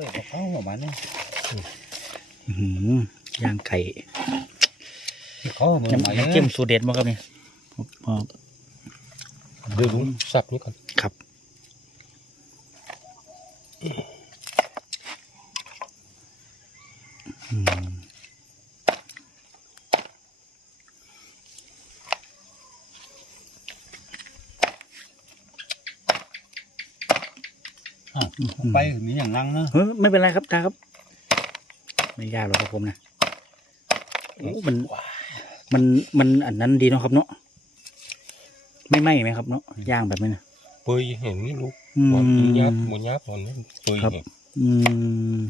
ฮ้ยเอาเข้าประมาณนี้อื้อหือย่างไก่เขามาน้ำน้ำจิ้มสูตรเด็ดมาครับเนี่ยอ๋อเดี๋ยวลุงสับนี้ก่อนครับ อืมอะไปมีอย่างนั่งนะเฮ้ยไม่เป็นไรครับตาครับ ไม่ยากหรอกครับผมนะโอ้มันมันมันอันนั้นดีเนาะครับเนาะไม่ไหม้ไหมครับเนาะย่างแบบนี้นะเปื่อยเห็นนี่ลูกอืวันมนี้ยับหมยับตอนนี้เปื่อยครับเห็นอืม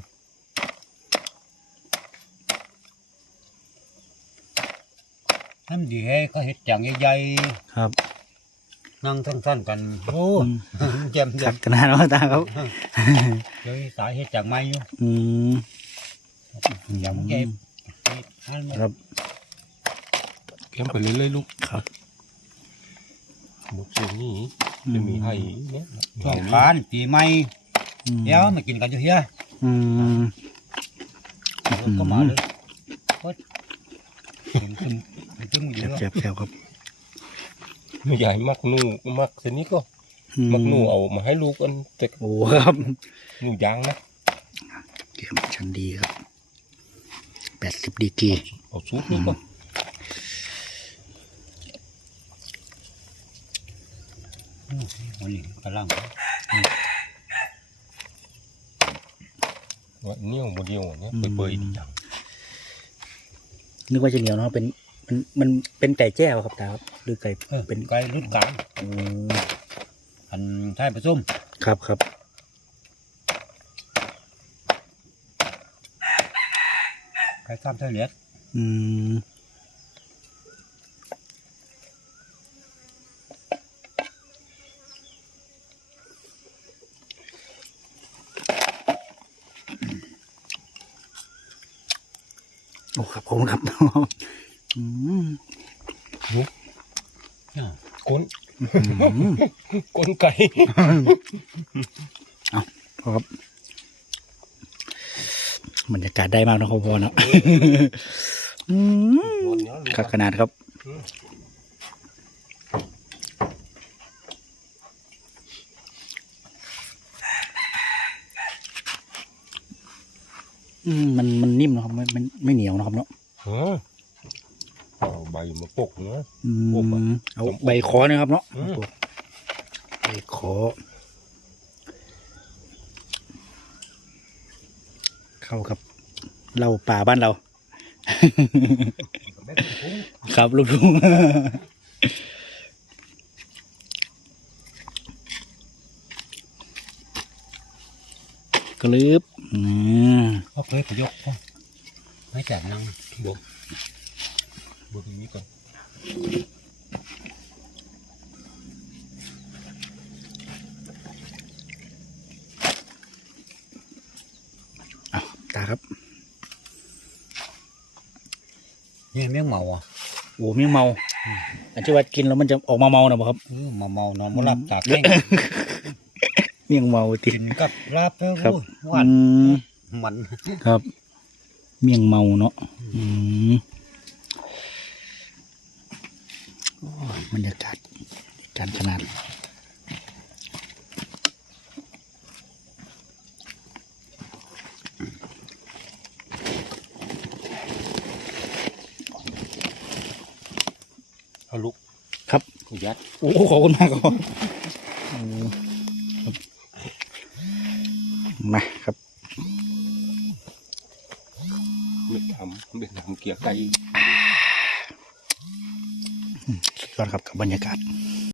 น้ำดีให้เขาเห็ดจางใหญ่ครับๆ นั่งสั้นๆกันโอ้อืมแจ่มขัดกันนะเนาะตาครับ เดี๋ยวสายเห็ดจางไม้อยู่อืม อย่างใหญ่อันครับเข็มไปเรื่อยๆลูกครับ หมดส่วนนี้จะมีให้เนี่ยช่วงคานปีใหม่อืม เดี๋ยวมากินกันอยู่เฮียอืม ก็มาเลยโอ๊ยเห็นซึมเห็นซึมอยู่แซ่บแล้วแซ่บแซ่บครับ ไม่ใหญ่มักหนูมักเส้นนี้ก็อืมักหนูเอามาให้ลูกอันแต่โอ้ครับหนูยางนะเกมชั้นดีครับแปดสิบดีกรีเอาซุปนี่ก็วันนี้กำลังว่าเหนี้ยวโมเดียวเนี่ยเปื่อยๆจังนึกว่าจะเหนียวเนาะเป็น มันมันเป็นไก่แจ้วครับตาครับหรือไก่เออเป็นไก่รุ่นกลางอืมอันท้ายผสมครับครับไก่ซ้ำไทยเหลียดอืมโอ้ครับผมครับ อืมอ่าก้นอืมก้นไก่ครับบรรยากาศได้มากนะครับพ่อเนาะอืมคักขนาดครับอืมมันมันนิ่มนะครับไม่ไม่ไม่เหนียวนะครับเนาะเออเอา ใบมาปกเนาะ อืโอ้มเอาใบคอนะครับเนาะอืมใบคอเข้ากับเหล้าป่าบ้านเราครับลูกทุ่ง กลืบนี่ก็เคยประยกพ่อไม่แจกนั่งบวก บวกตรงนี้ก่อนอ้าวตาครับนี่แมงเมาอะโอ้มีเมาอันที่ว่ากินแล้วมันจะออกมาเมานะบ่ครับเออเมาเมานอนมาหลับตากแข้งเมี่ยงเมาติกินกับลาบเต้าครับหู้หวานอืมมันครับ เมี่ยงเมาเนาะอืมโอ้ย บรรยากาศการขนาดเอาลูกครับยัดโอ้ขอบคุณมากครับโอ้ครับมาครับไม่ทำไม่ทำเกี๊ยวไก่ สุดยอดครับกับบรรยากาศ